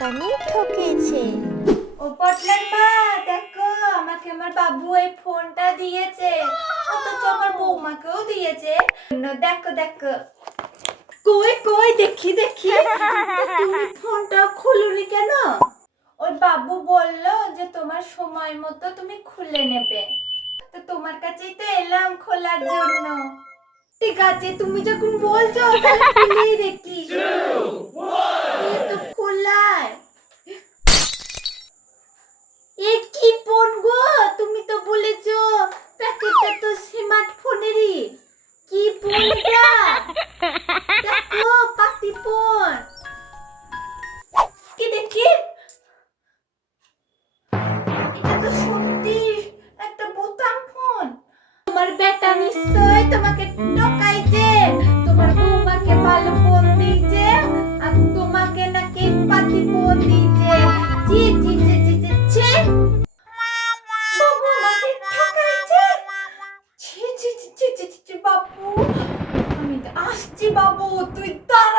দোকানে ঠকেছে। ও পটলার মা, দেখো আমাকে আমার বাবু এই ফোনটা দিয়েছে, অথচ আমার বৌমাকেও দিয়েছে। দেখো দেখো, কই কই দেখি দেখি, তুমি ফোনটা খুলুনি কেন? ওই বাবু বললো যে তোমার সময় মতো তুমি খুলে নেবে, তো তোমার কাছেই তো এলাম খোলার জন্য। ঠিক আছে, তুমি যখন বলছো তাহলে খুলেই দেখি। এই তো খোলাই। এ কি ফোন গো? তুমি তো বলেছো প্যাকেটটা তো স্মার্টফোনেরই। কি ফোন এটা? দেখো পাতি ফোন। কি দেখি? এটা তো সত্যি একটা বোতাম ফোন। তোমার বেটা নিশ্চয় তোমাকে ঠকাইছে, তোমার বৌমাকে ভালো ফোন দিয়েছে আর তোমাকে নাকি পাতি ফোন দিয়েছে। জি জি জি জি জি ছি। বাবু আমাকে ঠকাইছে। ছি ছি ছি ছি ছি ছি বাবু, আমি আসছি বাবু, তুই দাঁড়া।